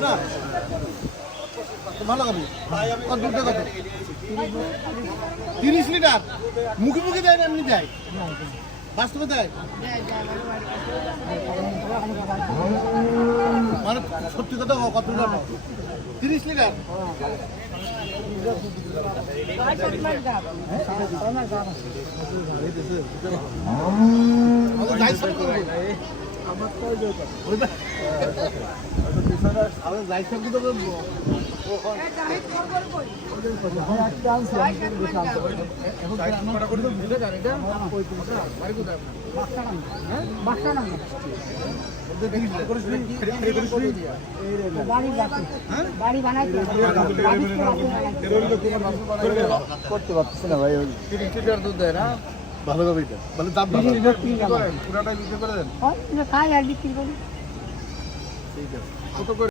আপনার ভালো খাবি কত দুধটা কত 30 লিটার মুখে মুখে দেয় না এমনি দেয় বাস্তবে দেয় মানে সত্যি কথা কত লিটার 30 লিটার বাড়ি বানাইতে করতে পারছি না ভাই 30 লিটার দুধ দেয় না ভালো হবে এটা মানে দাম পুরাটাই বিক্রি করে দেন খাই আর বিক্রি করি ঠিক আছে কত